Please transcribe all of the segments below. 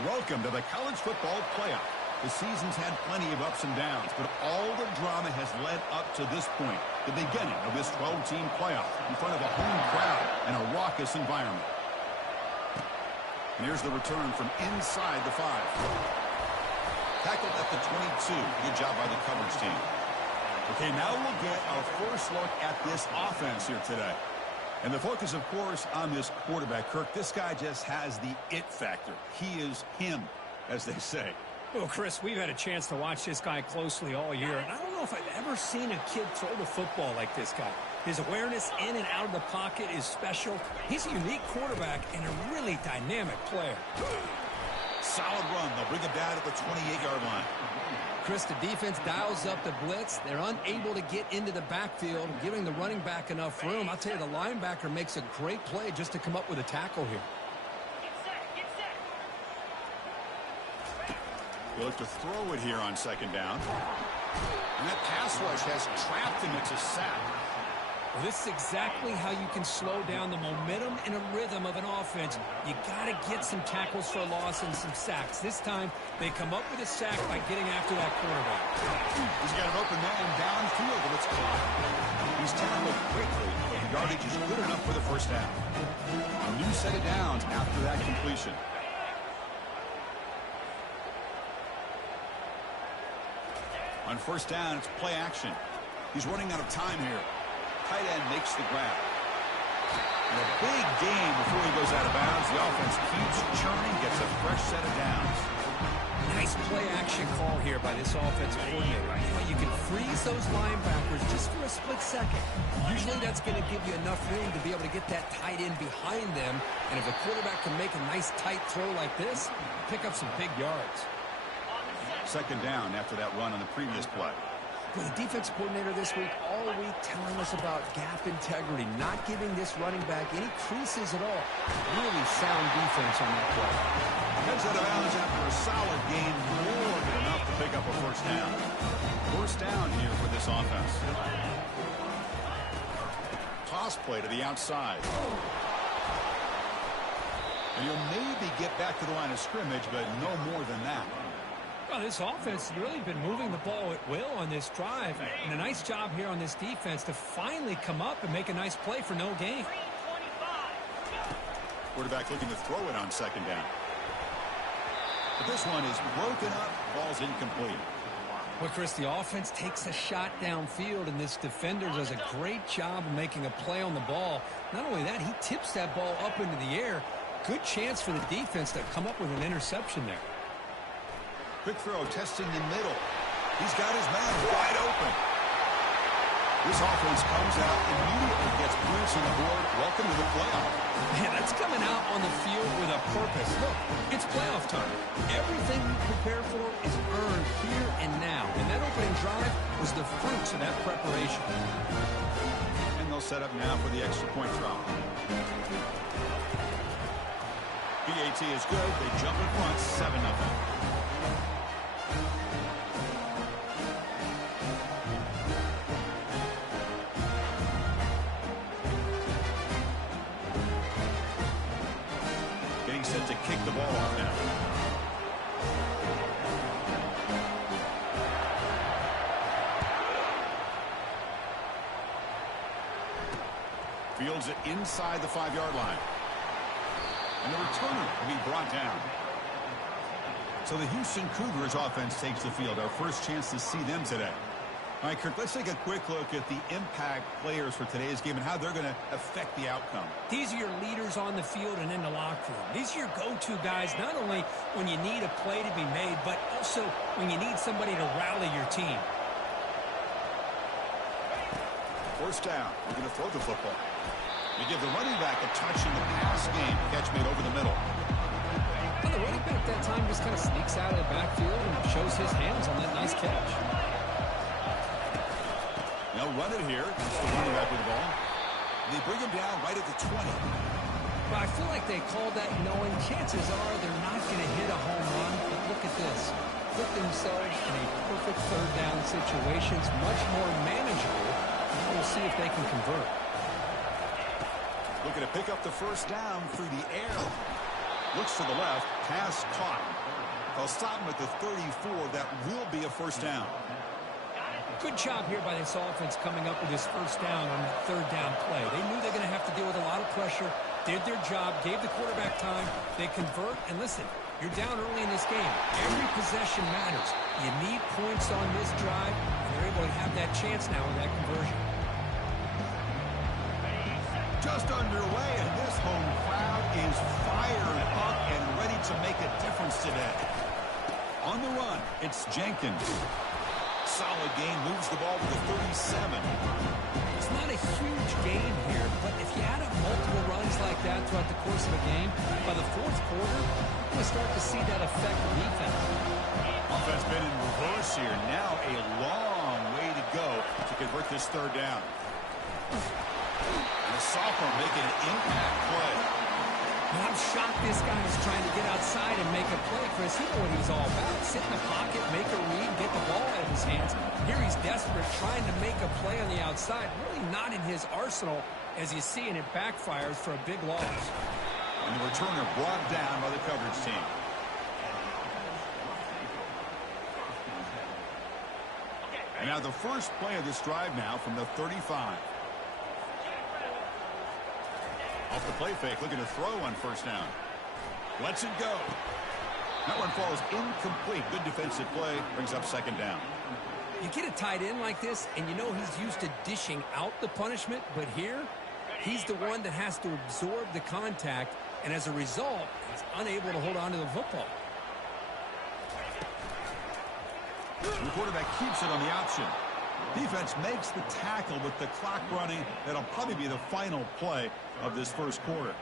Welcome to the college football playoff. The season's had plenty of ups and downs, but all the drama has led up to this point, the beginning of this 12-team playoff in front of a home crowd and a raucous environment. And here's the return from inside the 5. Tackled at the 22. Good job by the coverage team. Okay, now we'll get our first look at this offense here today. And the focus, of course, on this quarterback, Kirk. This guy just has the it factor. He is him, as they say. Well, Chris, we've had a chance to watch this guy closely all year, and I don't know if I've ever seen a kid throw the football like this guy. His awareness in and out of the pocket is special. He's a unique quarterback and a really dynamic player. Solid run. They'll bring it down at the 28-yard line. Chris, the defense dials up the blitz. They're unable to get into the backfield, giving the running back enough room. I'll tell you, the linebacker makes a great play just to come up with a tackle here. They look to throw it here on second down. And that pass rush has trapped him into sack. Well, this is exactly how you can slow down the momentum and a rhythm of an offense. You got to get some tackles for a loss and some sacks. This time, they come up with a sack by getting after that quarterback. He's got an open man downfield, and it's caught. He's tackled quickly, but the yardage is good enough for the first down. A new set of downs after that completion. On first down, it's play action. He's running out of time here. Tight end makes the grab. And a big gain before he goes out of bounds. The offense keeps churning, gets a fresh set of downs. Nice play action call here by this offensive coordinator. You can freeze those linebackers just for a split second. Usually that's going to give you enough room to be able to get that tight end behind them. And if a quarterback can make a nice tight throw like this, pick up some big yards. Second down after that run on the previous play. Well, the defense coordinator this week, all week, telling us about gap integrity, not giving this running back any creases at all. Really sound defense on that play. Heads out of bounds after a solid gain, more than enough to pick up a first down. First down here for this offense. Toss play to the outside. And you'll maybe get back to the line of scrimmage, but no more than that. Well, this offense has really been moving the ball at will on this drive. And a nice job here on this defense to finally come up and make a nice play for no gain. Quarterback looking to throw it on second down. But this one is broken up. Ball's incomplete. Well, Chris, the offense takes a shot downfield, and this defender does a great job of making a play on the ball. Not only that, he tips that ball up into the air. Good chance for the defense to come up with an interception there. Quick throw, testing the middle. He's got his man wide open. This offense comes out, immediately gets points on the board. Welcome to the playoff. Man, that's coming out on the field with a purpose. Look, it's playoff time. Everything you prepare for is earned here and now. And that opening drive was the fruits of that preparation. And they'll set up now for the extra point drop. BAT is good. They jump in front, 7-0. Set to kick the ball off now. Fields it inside the 5-yard line. And the returner will be brought down. So the Houston Cougars offense takes the field. Our first chance to see them today. All right, Kirk, let's take a quick look at the impact players for today's game and how they're going to affect the outcome. These are your leaders on the field and in the locker room. These are your go-to guys, not only when you need a play to be made, but also when you need somebody to rally your team. First down. We're going to throw the football. They give the running back a touch in the pass game. Catch made over the middle. Well, the running back that time just kind of sneaks out of the backfield and shows his hands on that nice catch. They'll run it here. That's the running back with the ball. They bring him down right at the 20. Well, I feel like they called that knowing chances are they're not going to hit a home run. But look at this. Put themselves in a perfect third down situation. It's much more manageable. We'll see if they can convert. Looking to pick up the first down through the air. Looks to the left. Pass caught. They'll stop him at the 34. That will be a first down. Good job here by this offense coming up with this first down on that third down play. They knew they're going to have to deal with a lot of pressure, did their job, gave the quarterback time. They convert, and listen, you're down early in this game. Every possession matters. You need points on this drive, and they're able to have that chance now with that conversion. Just underway, and this home crowd is fired up and ready to make a difference today. On the run, it's Jenkins. Solid gain, moves the ball to the 37. It's not a huge gain here, but if you add up multiple runs like that throughout the course of a game, by the fourth quarter, you're going to start to see that affect the defense. Offense been in reverse here. Now a long way to go to convert this third down. And a sophomore making an impact play. Well, I'm shocked this guy is trying to get outside and make a play, Chris. He knows what he's all about. Sit in the pocket, make a read, get the ball out of his hands. Here he's desperate, trying to make a play on the outside. Really not in his arsenal, as you see, and it backfires for a big loss. And the returner brought down by the coverage team. And now the first play of this drive now from the 35. Off the play fake, looking to throw on first down. Lets it go. That one falls incomplete. Good defensive play. Brings up second down. You get a tight end like this, and you know he's used to dishing out the punishment, but here, he's the one that has to absorb the contact, and as a result, he's unable to hold on to the football. The quarterback keeps it on the option. Defense makes the tackle with the clock running. That'll probably be the final play of this first quarter.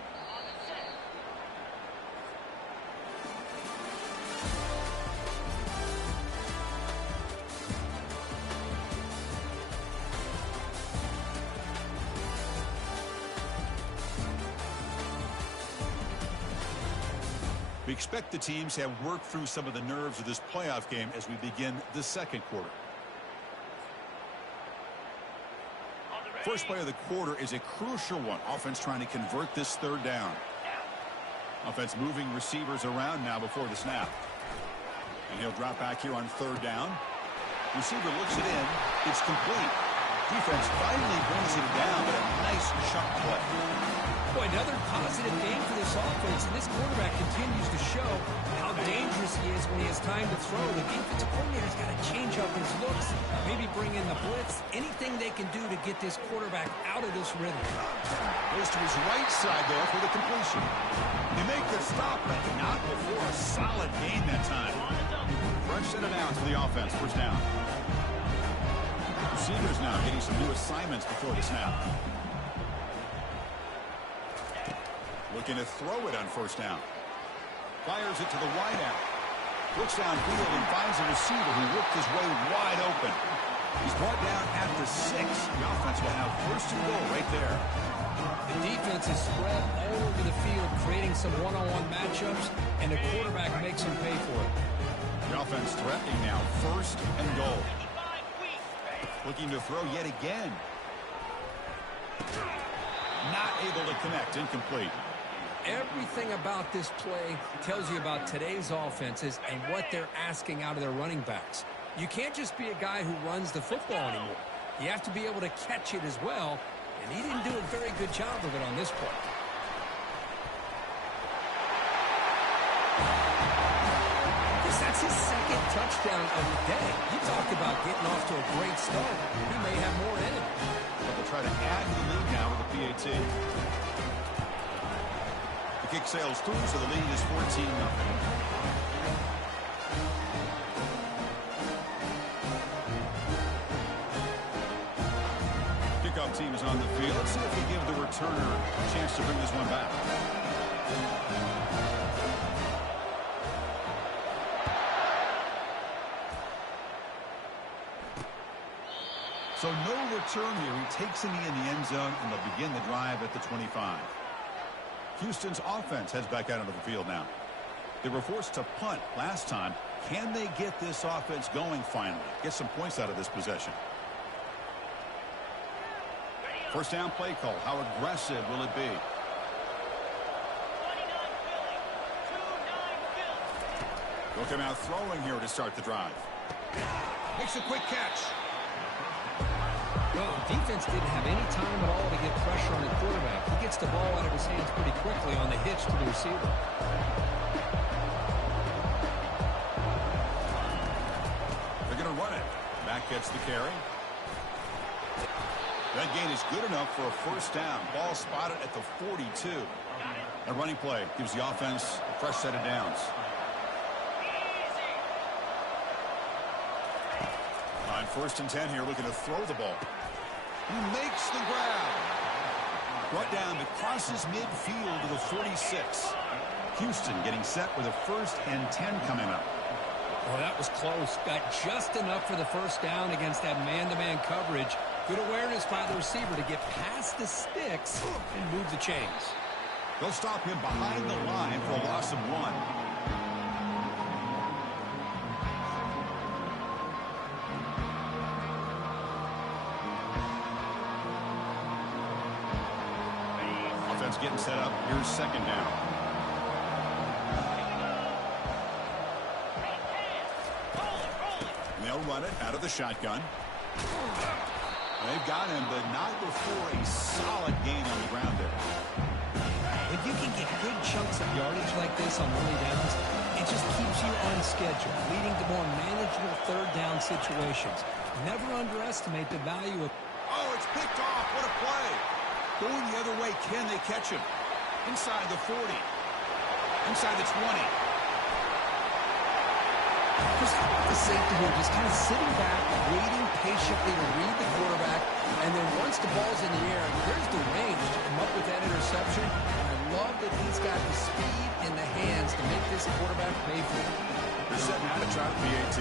We expect the teams have worked through some of the nerves of this playoff game as we begin the second quarter. First play of the quarter is a crucial one. Offense trying to convert this third down. Offense moving receivers around now before the snap. And he'll drop back here on third down. Receiver looks it in. It's complete. Defense finally brings him down, but a nice chunk play. Boy, another positive game for this offense, and this quarterback continues to show how dangerous he is when he has time to throw. The defensive coordinator's got to change up his looks, maybe bring in the blitz, anything they can do to get this quarterback out of this rhythm. Goes to his right side there for the completion. They make the stop, but not before a solid gain that time. Fresh set of downs for the offense. First down. Receivers now getting some new assignments before the snap. Looking to throw it on first down. Fires it to the wideout. Looks downfield and finds a receiver who worked his way wide open. He's brought down at the 6. The offense will have first and goal right there. The defense is spread all over the field, creating some one-on-one matchups, and the quarterback makes them pay for it. The offense threatening now, first and goal. Looking to throw yet again. Not able to connect, incomplete. Everything about this play tells you about today's offenses and what they're asking out of their running backs. You can't just be a guy who runs the football anymore. You have to be able to catch it as well, and he didn't do a very good job of it on this play. That's his second touchdown of the day. You talked about getting off to a great start. He may have more in it. But they'll try to add to the lead now with the PAT. The kick sails through, so the lead is 14-0. Kickoff team is on the field. Let's see if we give the returner a chance to bring this one back. So no return here. He takes him in the end zone, and they'll begin the drive at the 25. Houston's offense heads back out onto the field now. They were forced to punt last time. Can they get this offense going finally? Get some points out of this possession. First down play call. How aggressive will it be? They'll come out throwing here to start the drive. Makes a quick catch. Well, the defense didn't have any time at all to get pressure on the quarterback. He gets the ball out of his hands pretty quickly on the hitch to the receiver. They're going to run it. Back gets the carry. That gain is good enough for a first down. Ball spotted at the 42. A running play gives the offense a fresh set of downs. On 1st and 10 here, looking to throw the ball. He makes the grab. Brought down but crosses midfield to the 46. Houston getting set with a 1st and 10 coming up. Oh, that was close. Got just enough for the first down against that man-to-man coverage. Good awareness by the receiver to get past the sticks and move the chains. They'll stop him behind the line for a loss of 1. Offense getting set up. Here's 2nd down. And they'll run it out of the shotgun. They've got him, but not before a solid gain on the ground there. When you can get good chunks of yardage like this on early downs, it just keeps you on schedule, leading to more manageable 3rd down situations. Never underestimate the value of... Oh, it's picked off. What a play. Going the other way, can they catch him? Inside the 40. Inside the 20. Just how about the safety here, just kind of sitting back, waiting patiently to read the quarterback, and then once the ball's in the air, there's the range to come up with that interception. I love that he's got the speed in the hands to make this quarterback pay for it. They're setting out to try the PAT.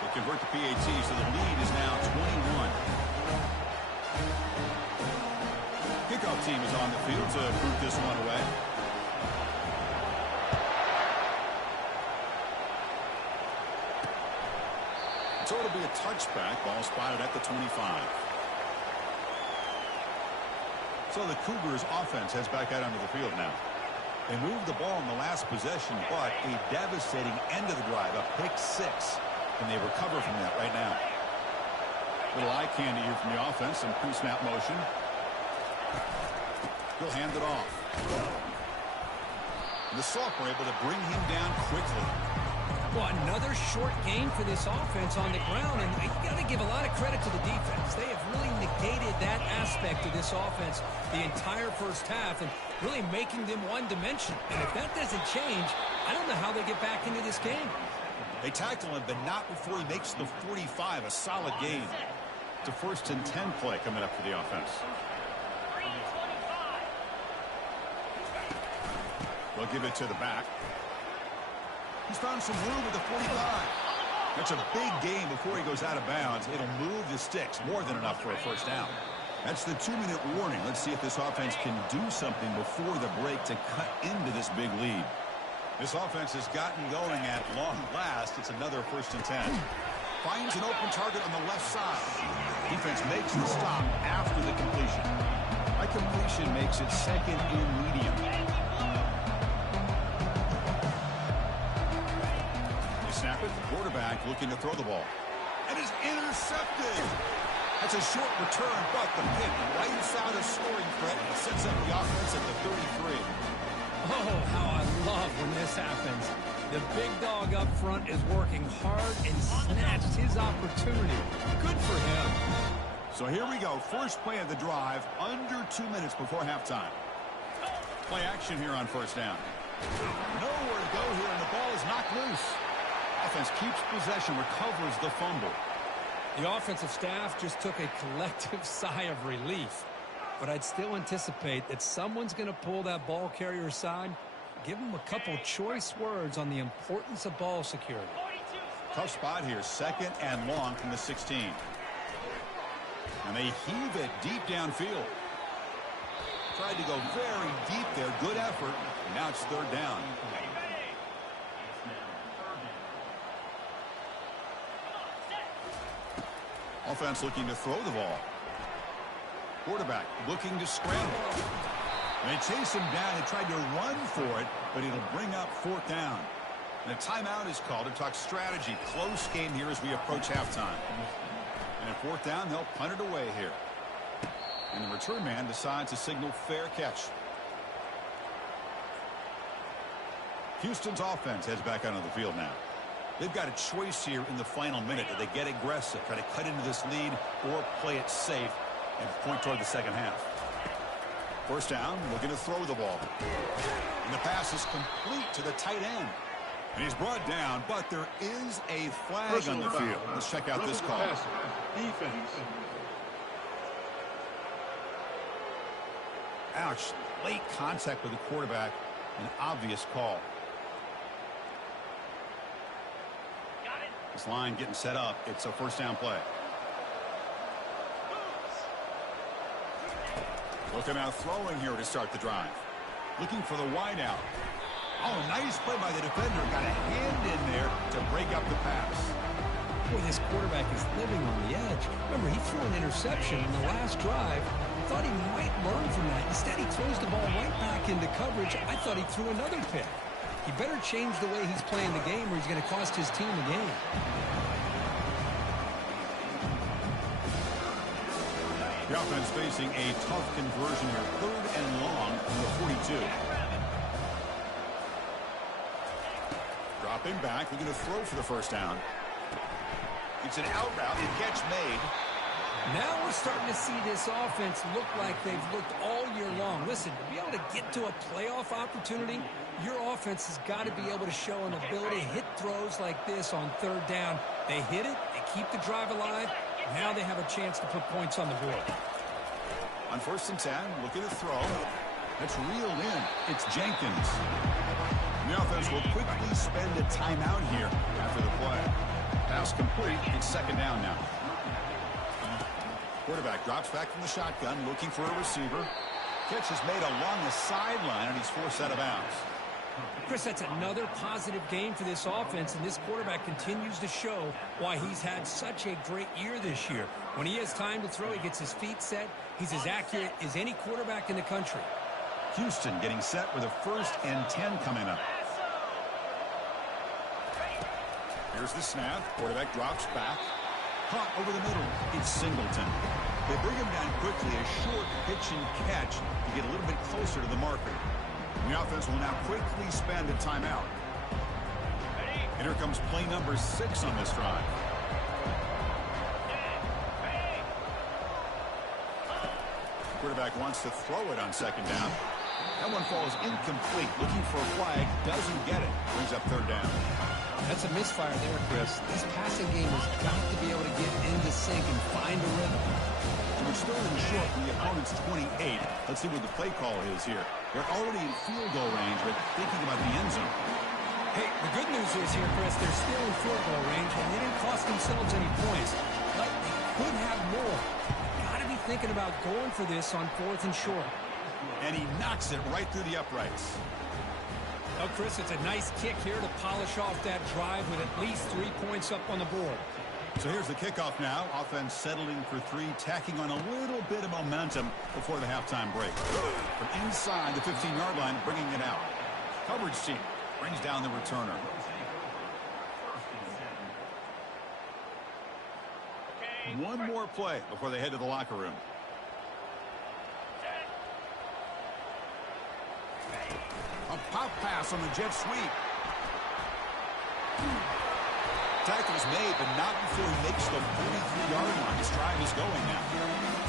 They convert the PAT, so the lead is now 21. Kickoff team is on the field to root this one away. So it'll be a touchback. Ball spotted at the 25. So the Cougars offense heads back out onto the field now. They moved the ball in the last possession, but a devastating end of the drive, a pick 6. And they recover from that right now. Little eye candy here from the offense in pre-snap motion. He'll hand it off. And the sophomore able to bring him down quickly. Well, another short gain for this offense on the ground, and you got to give a lot of credit to the defense. They have really negated that aspect of this offense the entire first half and really making them one-dimensional. And if that doesn't change, I don't know how they get back into this game. They tackle him, but not before he makes the 45, a solid gain. It's a 1st and 10 play coming up for the offense. They'll give it to the back. He's found some room at the 45. That's a big gain before he goes out of bounds. It'll move the sticks, more than enough for a first down. That's the 2-minute warning. Let's see if this offense can do something before the break to cut into this big lead. This offense has gotten going at long last. It's another 1st and 10. Finds an open target on the left side. Defense makes the stop after the completion. By completion makes it 2nd and medium. Snap it. The quarterback looking to throw the ball. And is intercepted. That's a short return, but the pick right inside a scoring threat and sets up the offense at the 33. Oh, how I love when this happens. The big dog up front is working hard and snatched his opportunity. Good for him. So here we go. First play of the drive, under 2 minutes before halftime. Play action here on 1st down. Nowhere to go here, and the ball is knocked loose. Offense keeps possession, recovers the fumble. The offensive staff just took a collective sigh of relief. But I'd still anticipate that someone's going to pull that ball carrier aside, give him a couple choice words on the importance of ball security. Tough spot here, 2nd and long from the 16. And they heave it deep downfield. Tried to go very deep there, good effort. Now it's 3rd down. Offense looking to throw the ball. Quarterback looking to scramble. They chase him down. They tried to run for it, but it'll bring up fourth down. And a timeout is called to talk strategy. Close game here as we approach halftime. And at fourth down, they'll punt it away here. And the return man decides to signal fair catch. Houston's offense heads back onto the field now. They've got a choice here in the final minute. Do they get aggressive, try to cut into this lead, or play it safe and point toward the second half? First down, looking to throw the ball. And the pass is complete to the tight end. And he's brought down, but there is a flag on the field. Let's check out this call. Defense. Ouch. Late contact with the quarterback. An obvious call. This line getting set up. It's a first down play. Looking out throwing here to start the drive. Looking for the wide out. Oh, nice play by the defender. Got a hand in there to break up the pass. Boy, this quarterback is living on the edge. Remember, he threw an interception in the last drive. Thought he might learn from that. Instead, he throws the ball right back into coverage. I thought he threw another pick. He better change the way he's playing the game or he's going to cost his team the game. The offense facing a tough conversion here. Third and long from the 42. Dropping back. We're going to throw for the first down. It's an out route. A catch made. Now we're starting to see this offense look like they've looked all year long. Listen, to be able to get to a playoff opportunity, your offense has got to be able to show an ability to hit throws like this on third down. They hit it, they keep the drive alive. Now they have a chance to put points on the board. On first and 10, looking to throw. That's reeled in. It's Jenkins. The offense will quickly spend a timeout here after the play. Pass complete. It's second down now. Quarterback drops back from the shotgun, looking for a receiver. Catch is made along the sideline, and he's forced out of bounds. Chris, that's another positive game for this offense, and this quarterback continues to show why he's had such a great year this year. When he has time to throw, he gets his feet set. He's as accurate as any quarterback in the country. Houston getting set with a first and 10 coming up. Here's the snap. Quarterback drops back. Caught over the middle. It's Singleton. They bring him down quickly. A short pitch and catch to get a little bit closer to the marker. The offense will now quickly spend a timeout. And here comes play number 6 on this drive. Quarterback wants to throw it on second down. That one falls incomplete. Looking for a flag. Doesn't get it. Brings up third down. That's a misfire there, Chris. This passing game has got to be able to get into sync and find a rhythm. So we're still in short from the opponent's 28. Let's see what the play call is here. They're already in field goal range, but thinking about the end zone. Hey, the good news is here, Chris, they're still in field goal range, and they didn't cost themselves any points. But they could have more. Got to be thinking about going for this on fourth and short. And he knocks it right through the uprights. Oh, Chris, it's a nice kick here to polish off that drive with at least 3 points up on the board. So here's the kickoff now. Offense settling for 3, tacking on a little bit of momentum before the halftime break. From inside the 15-yard line, bringing it out. Coverage team brings down the returner. One more play before they head to the locker room. A pop pass on the jet sweep. Tackle's made, but not before he makes the 43-yard line. His drive is going now.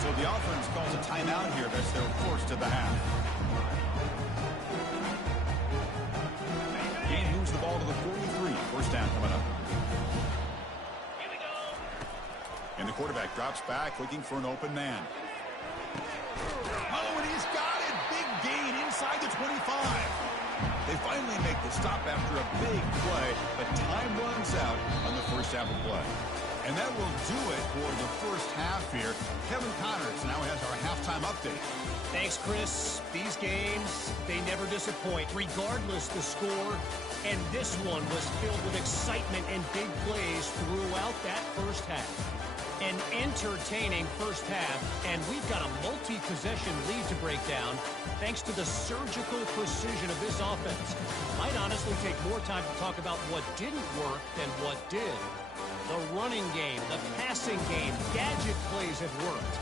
So the offense calls a timeout here. That's their force to the half. Game moves the ball to the 43. First down coming up. And the quarterback drops back, looking for an open man. Oh, and he's got it. Big gain inside the 25. They finally make the stop after a big play, but time runs out on the first half of play. And that will do it for the first half here. Kevin Connors now has our halftime update. Thanks, Chris. These games, they never disappoint, regardless the score. And this one was filled with excitement and big plays throughout that first half. An entertaining first half, and we've got a multi-possession lead to break down thanks to the surgical precision of this offense. Might honestly take more time to talk about what didn't work than what did. The running game, the passing game, gadget plays have worked.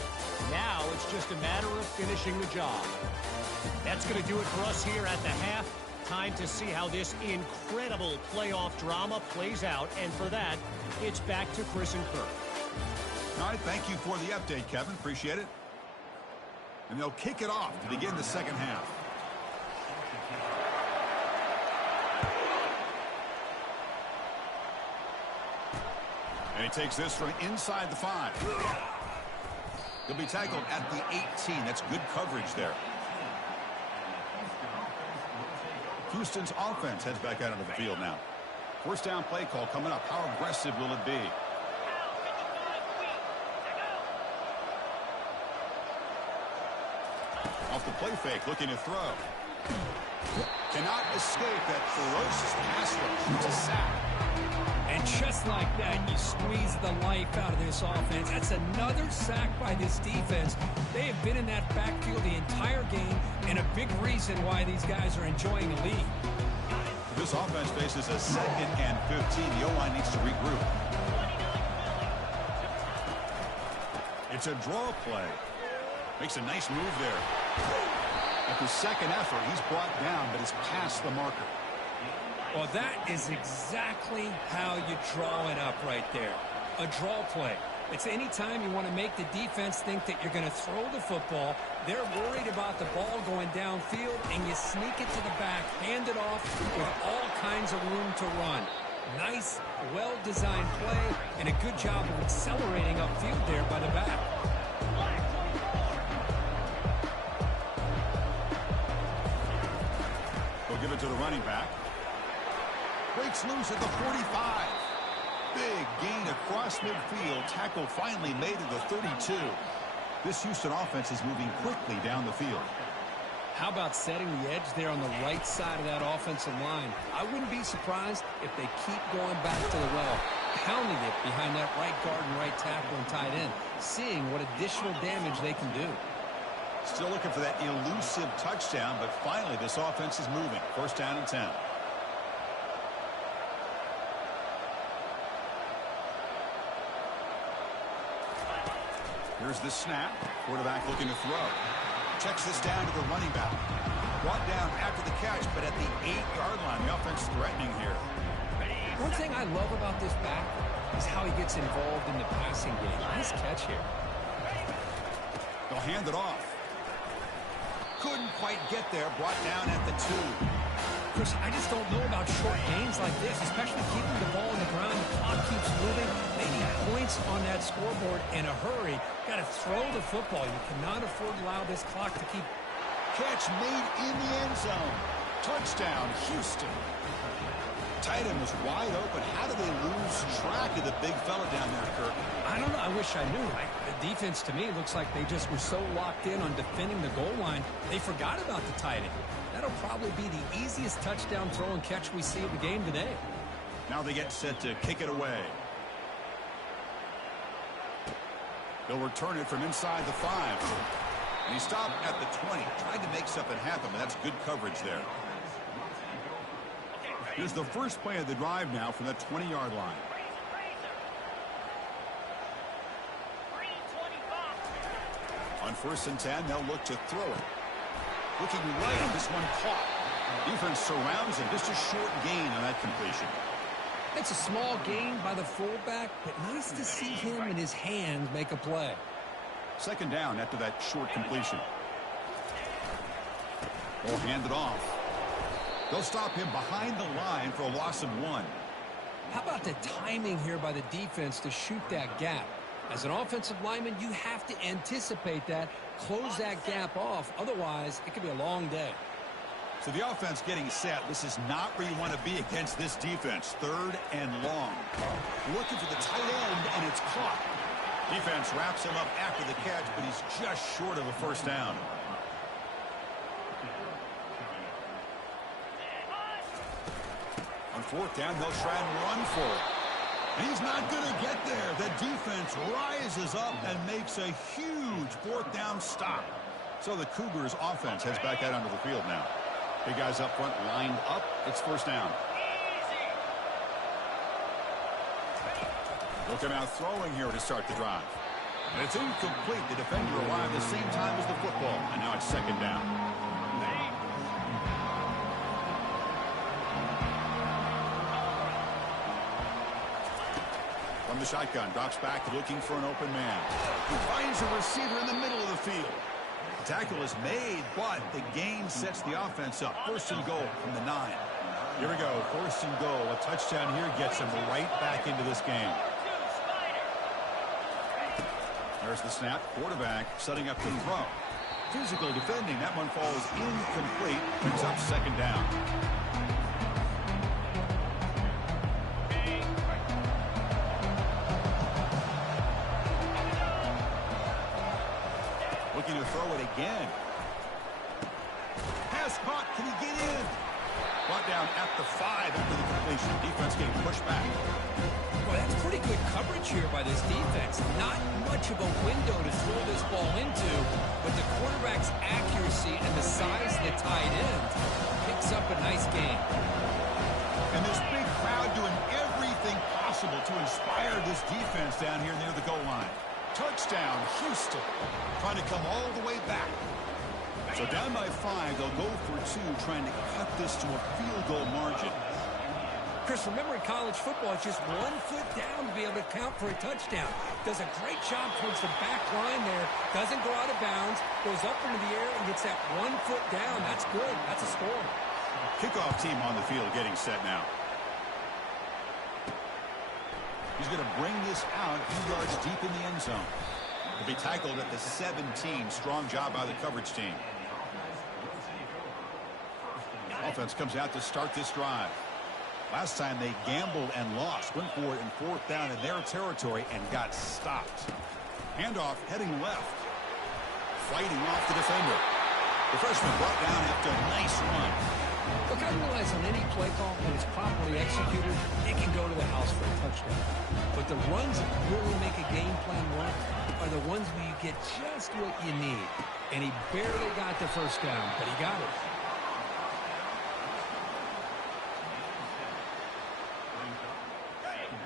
Now it's just a matter of finishing the job. That's going to do it for us here at the half. Time to see how this incredible playoff drama plays out, and for that, it's back to Chris and Kirk. All right, thank you for the update, Kevin. Appreciate it. And they'll kick it off to begin the second half. And he takes this from inside the 5. He'll be tackled at the 18. That's good coverage there. Houston's offense heads back out onto the field now. First down play call coming up. How aggressive will it be? Off the play fake, looking to throw. Cannot escape that ferocious pass rush. It's a sack. And just like that, you squeeze the life out of this offense. That's another sack by this defense. They have been in that backfield the entire game, and a big reason why these guys are enjoying the lead. This offense faces a 2nd and 15. The O-line needs to regroup. It's a draw play. Makes a nice move there. At the second effort, he's brought down, but he's past the marker. Well, that is exactly how you draw it up right there. A draw play. It's any time you want to make the defense think that you're going to throw the football. They're worried about the ball going downfield, and you sneak it to the back, hand it off with all kinds of room to run. Nice, well-designed play, and a good job of accelerating upfield there by the back. They'll give it to the running back. Breaks loose at the 45. Big gain across midfield. Tackle finally made at the 32. This Houston offense is moving quickly down the field. How about setting the edge there on the right side of that offensive line? I wouldn't be surprised if they keep going back to the well, pounding it behind that right guard and right tackle and tight end, seeing what additional damage they can do. Still looking for that elusive touchdown, but finally this offense is moving. First down and 10. Here's the snap. Quarterback looking to throw. Checks this down to the running back. Brought down after the catch, but at the 8-yard line, the offense threatening here. One thing I love about this back is how he gets involved in the passing game. Nice catch here. They'll hand it off. Couldn't quite get there. Brought down at the 2. Chris, I just don't know about short gains like this, especially keeping the ball on the ground. The clock keeps moving. They need points on that scoreboard in a hurry. Got to throw the football. You cannot afford to allow this clock to keep. Catch made in the end zone. Touchdown, Houston. Tight end was wide open. How do they lose track of the big fella down there, Kirk? I don't know. I wish I knew. The defense, to me, looks like they just were so locked in on defending the goal line, they forgot about the tight end. That'll probably be the easiest touchdown throw and catch we see of the game today. Now they get set to kick it away. They'll return it from inside the 5. And he stopped at the 20. Tried to make something happen, but that's good coverage there. Here's the first play of the drive now from that 20-yard line. On 1st and 10, they'll look to throw it. Looking right, this one caught. Defense surrounds him. Just a short gain on that completion. It's a small gain by the fullback, but nice to see him and his hands make a play. Second down after that short completion. They'll hand it off. They'll stop him behind the line for a loss of 1. How about the timing here by the defense to shoot that gap? As an offensive lineman, you have to anticipate that, close that gap off. Otherwise, it could be a long day. So the offense getting set. This is not where you want to be against this defense. 3rd and long. Looking for the tight end, and it's caught. Defense wraps him up after the catch, but he's just short of a first down. On 4th down, they'll try and run for it. And he's not going to get there. The defense rises up and makes a huge fourth down stop. So the Cougars offense heads back out onto the field now. Big guys up front lined up. It's first down. They'll come out throwing here to start the drive. And it's incomplete. The defender arrived the same time as the football. And now it's second down. From the shotgun, drops back looking for an open man. He finds a receiver in the middle of the field. The tackle is made, but the gain sets the offense up. First and goal from the 9. Here we go, first and goal. A touchdown here gets him right back into this game. There's the snap. Quarterback setting up to throw. Physical defending. That one falls incomplete. Brings up second down. Looking to throw it again. Pass caught. Can he get in? Brought down at the 5 after the completion. Defense getting pushed back. Well, that's pretty good coverage here by this defense. Not much of a window to throw this ball into, but the quarterback's accuracy and the size of the tight end picks up a nice gain. And this big crowd doing everything possible to inspire this defense down here near the goal line. Touchdown, Houston. Trying to come all the way back. So down by 5, they'll go for 2, trying to cut this to a field goal margin. Chris, remember in college football, it's just 1 foot down to be able to count for a touchdown. Does a great job towards the back line there. Doesn't go out of bounds. Goes up into the air and gets that 1 foot down. That's good. That's a score. Kickoff team on the field getting set now. He's going to bring this out a few yards deep in the end zone. He'll be tackled at the 17. Strong job by the coverage team. Offense comes out to start this drive. Last time they gambled and lost. Went for it in fourth down in their territory and got stopped. Handoff heading left. Fighting off the defender. The freshman brought down after a nice run. Look, I realize on any play call, when it's properly executed, it can go to the house for a touchdown. But the runs that really make a game plan work are the ones where you get just what you need. And he barely got the first down, but he got it.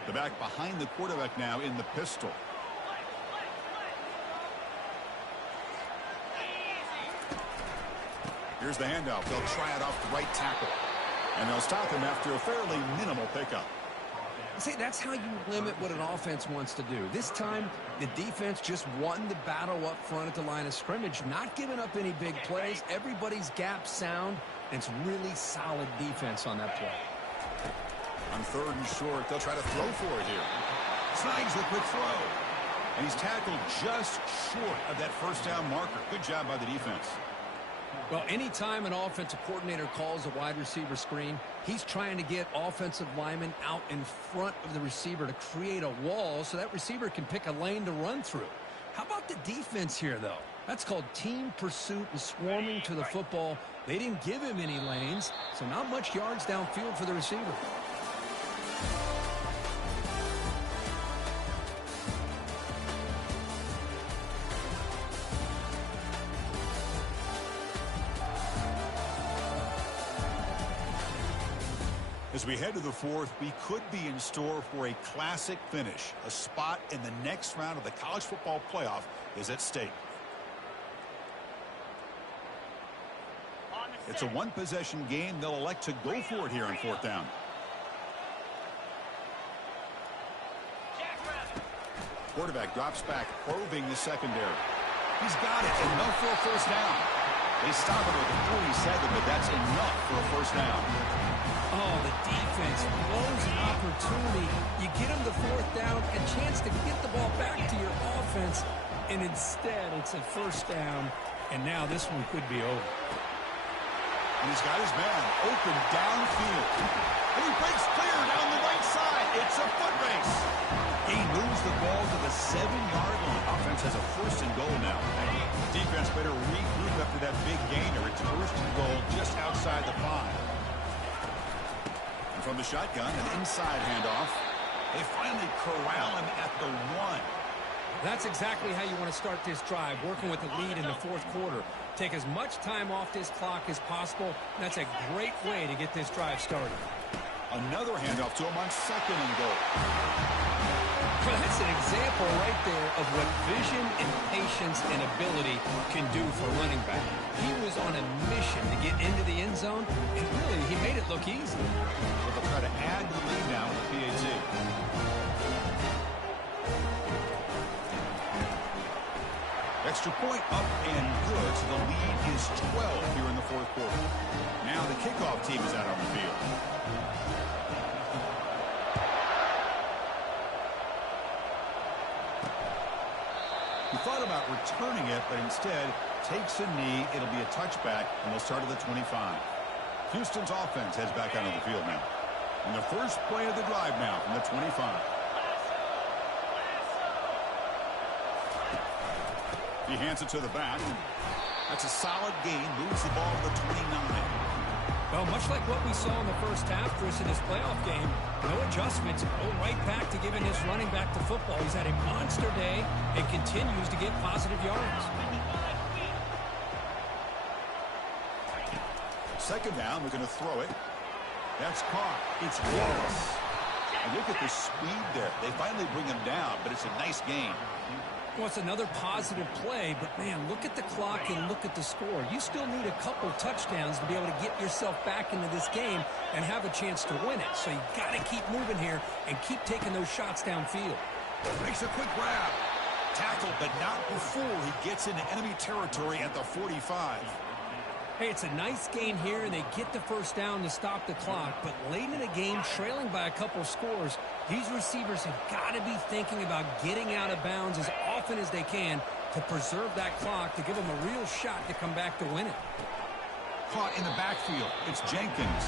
The back behind the quarterback now in the pistol. Here's the handoff. They'll try it off the right tackle. And they'll stop him after a fairly minimal pickup. See, that's how you limit what an offense wants to do. This time, the defense just won the battle up front at the line of scrimmage, not giving up any big plays. Everybody's gap sound, and it's really solid defense on that play. On third and short, they'll try to throw for it here. Snags the quick throw. And he's tackled just short of that first down marker. Good job by the defense. Well, anytime an offensive coordinator calls a wide receiver screen, he's trying to get offensive linemen out in front of the receiver to create a wall so that receiver can pick a lane to run through. How about the defense here, though? That's called team pursuit and swarming to the football. They didn't give him any lanes, so not much yards downfield for the receiver. As we head to the fourth, we could be in store for a classic finish. A spot in the next round of the college football playoff is at stake. It's a one-possession game. They'll elect to go for it here on fourth down. Quarterback drops back, probing the secondary. He's got it, enough for a first down. They stop him at the 47, but that's enough for a first down. Oh, the defense blows an opportunity. You get them the fourth down, a chance to get the ball back to your offense, and instead it's a first down, and now this one could be over. And he's got his man open downfield. And he breaks clear down the right side. It's a foot race. He moves the ball to the 7-yard line. Offense has a first and goal now. Defense better regroup after that big gainer. It's first and goal just outside the 5. And from the shotgun, an inside handoff. They finally corral him at the 1. That's exactly how you want to start this drive, working with the lead in the fourth quarter. Take as much time off this clock as possible. That's a great way to get this drive started. Another handoff to him on 2nd and goal. Well, that's an example right there of what vision and patience and ability can do for a running back. He was on a mission to get into the end zone, and really, he made it look easy. But they'll try to add to the lead now with the PAT. Extra point up and good, so the lead is 12 here in the fourth quarter. Now the kickoff team is out on the field. He thought about returning it, but instead takes a knee. It'll be a touchback, and they'll start at the 25. Houston's offense heads back out on the field now. And the first play of the drive now from the 25. He hands it to the back. That's a solid gain. Moves the ball to the 29. Well, much like what we saw in the first half, Chris, in this playoff game, no adjustments. Go right back to giving his running back to football. He's had a monster day and continues to get positive yards. Second down, we're going to throw it. That's caught. It's Wallace. And look at the speed there. They finally bring him down, but it's a nice gain. Well, it's another positive play, but, man, look at the clock and look at the score. You still need a couple touchdowns to be able to get yourself back into this game and have a chance to win it. So you got to keep moving here and keep taking those shots downfield. Makes a quick grab. Tackled, but not before he gets into enemy territory at the 45. Hey, it's a nice gain here, and they get the first down to stop the clock. But late in the game, trailing by a couple scores, these receivers have got to be thinking about getting out of bounds as often as they can to preserve that clock, to give them a real shot to come back to win it. Caught in the backfield. It's Jenkins.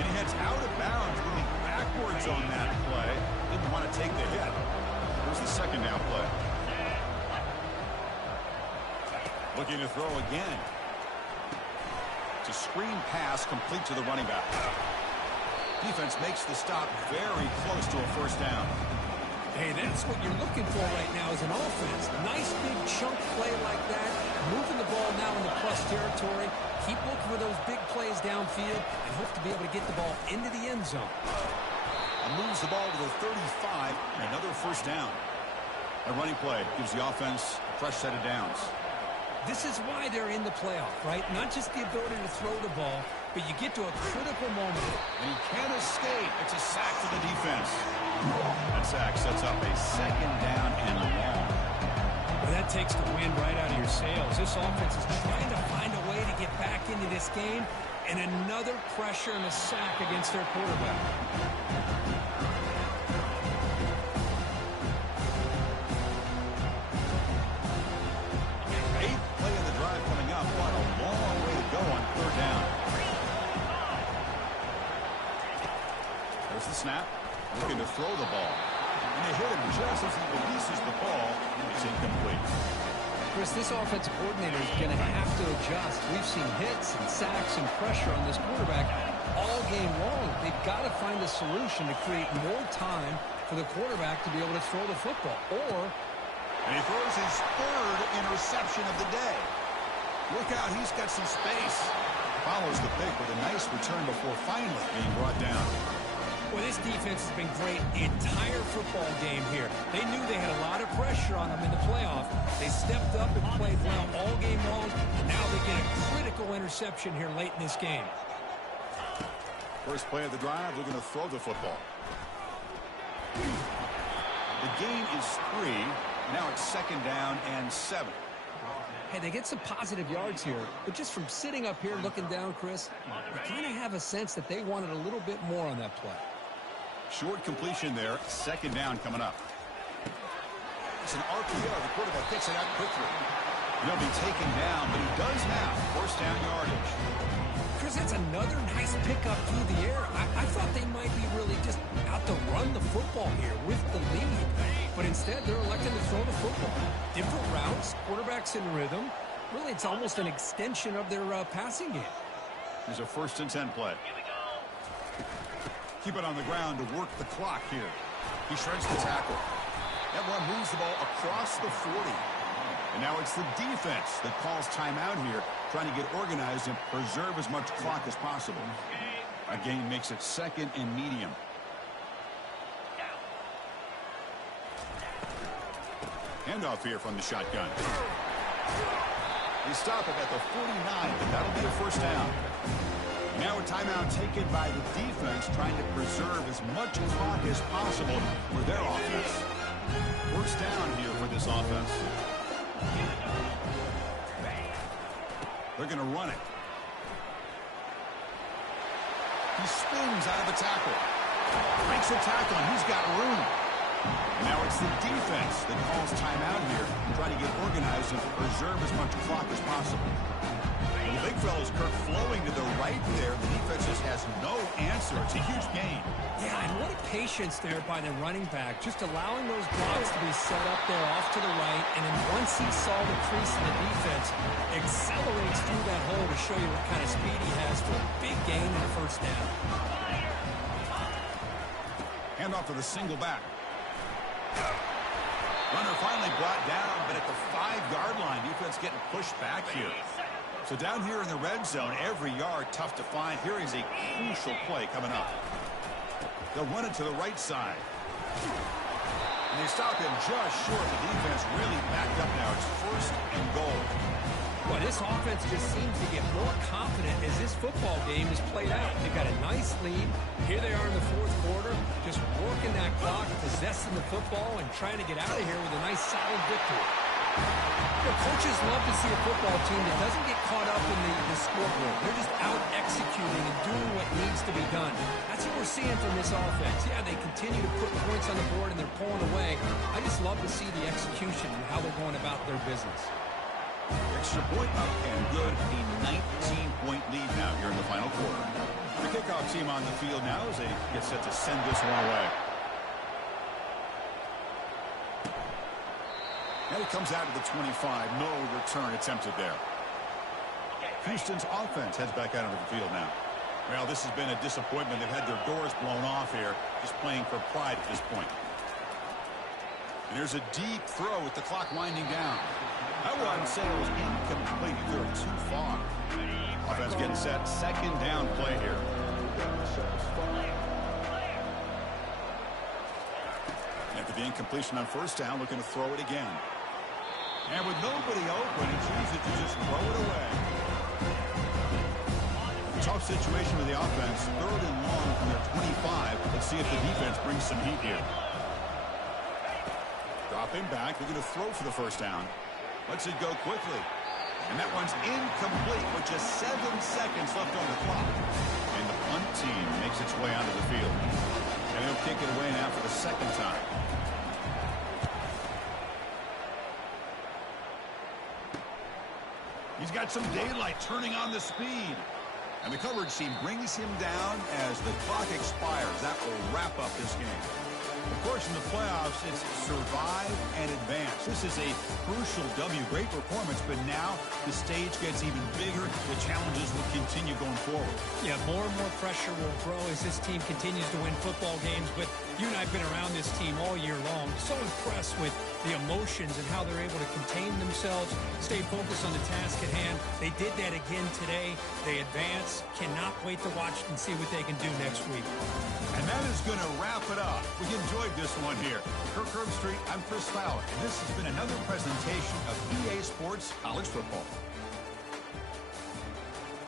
And he heads out of bounds, moving backwards on that play. Didn't want to take the hit. Here's the second down play. Looking to throw again. It's a screen pass complete to the running back. Defense makes the stop very close to a first down. Hey, that's what you're looking for right now as an offense. Nice big chunk play like that. Moving the ball now in the plus territory. Keep looking for those big plays downfield and hope to be able to get the ball into the end zone. And moves the ball to the 35 and another first down. A running play gives the offense a fresh set of downs. This is why they're in the playoff, right? Not just the ability to throw the ball, but you get to a critical moment. And he can't escape. It's a sack for the defense. That sack sets up a second down and long. Well, that takes the wind right out of your sails. This offense is trying to find a way to get back into this game, and another pressure and a sack against their quarterback. There's the snap. Looking to throw the ball. And they hit him just as he releases the ball. It's incomplete. Chris, this offensive coordinator is going to have to adjust. We've seen hits and sacks and pressure on this quarterback all game long. They've got to find a solution to create more time for the quarterback to be able to throw the football. And he throws his third interception of the day. Look out, he's got some space. Follows the pick with a nice return before finally being brought down. Well, this defense has been great the entire football game here. They knew they had a lot of pressure on them in the playoff. They stepped up and played well all game long, and now they get a critical interception here late in this game. First play of the drive, they're going to throw the football. The gain is 3. Now it's second down and 7. Hey, they get some positive yards here, but just from sitting up here looking down, Chris, you kind of have a sense that they wanted a little bit more on that play. Short completion there. Second down coming up. It's an RPO. The quarterback gets it out quickly. He'll be taken down, but he does have first down yardage. Chris, that's another nice pickup through the air. I thought they might be really just out to run the football here with the lead. But instead, they're electing to throw the football. Different routes, quarterbacks in rhythm. Really, it's almost an extension of their passing game. There's a 1st and 10 play. Keep it on the ground to work the clock here. He shreds the tackle. That one moves the ball across the 40. And now it's the defense that calls timeout here, trying to get organized and preserve as much clock as possible. A gain makes it 2nd and medium. Handoff here from the shotgun. They stop it at the 49, but that'll be a first down. Now a timeout taken by the defense, trying to preserve as much clock as possible for their offense. First down here for this offense. They're going to run it. He spins out of the tackle. Breaks the tackle, and he's got room. Now it's the defense that calls timeout here, trying to get organized and preserve as much clock as possible. The big fella's Kirk flowing to the right there. The defense just has no answer. It's a huge gain. Yeah, and what a patience there by the running back, just allowing those blocks to be set up there off to the right, and then once he saw the crease in the defense, accelerates through that hole to show you what kind of speed he has for a big gain and a first down. Handoff to the single back. Runner finally brought down, but at the 5-yard line, defense getting pushed back here. So down here in the red zone, every yard tough to find. Here is a crucial play coming up. They'll run it to the right side. And they stop him just short. The defense really backed up now. It's 1st and goal. Well, this offense just seems to get more confident as this football game is played out. They've got a nice lead. Here they are in the 4th quarter, just working that clock, possessing the football, and trying to get out of here with a nice, solid victory. The coaches love to see a football team that doesn't get caught up in the scoreboard. They're just out executing and doing what needs to be done. That's what we're seeing from this offense. Yeah, they continue to put points on the board and they're pulling away. I just love to see the execution and how they're going about their business. Extra point up and good. A 19-point lead now here in the final quarter. The kickoff team on the field now as they get set to send this one away. And it comes out to the 25. No return attempted there. Houston's offense heads back out onto the field now. Well, this has been a disappointment. They've had their doors blown off here, just playing for pride at this point. And there's a deep throw with the clock winding down. That one sails incomplete. He threw it too far. Offense getting set. 2nd down play here. After the incompletion on 1st down, looking to throw it again. And with nobody open, he chooses to just throw it away. Tough situation with the offense. 3rd and long from their 25. Let's see if the defense brings some heat here. Drop him back. They're going to throw for the 1st down. Lets it go quickly. And that one's incomplete with just 7 seconds left on the clock. And the punt team makes its way onto the field. And they'll kick it away now for the 2nd time. He's got some daylight turning on the speed. And the coverage team brings him down as the clock expires. That will wrap up this game. Of course, in the playoffs, it's survive and advance. This is a crucial W. Great performance, but now the stage gets even bigger. The challenges will continue going forward. Yeah, more and more pressure will grow as this team continues to win football games. But you and I have been around this team all year long. So impressed with the emotions and how they're able to contain themselves, stay focused on the task at hand. They did that again today. They advance. Cannot wait to watch and see what they can do next week. And that is going to wrap it up. We enjoyed this one here. Kirk Herbstreit, I'm Chris Fowler, and this has been another presentation of EA Sports College Football.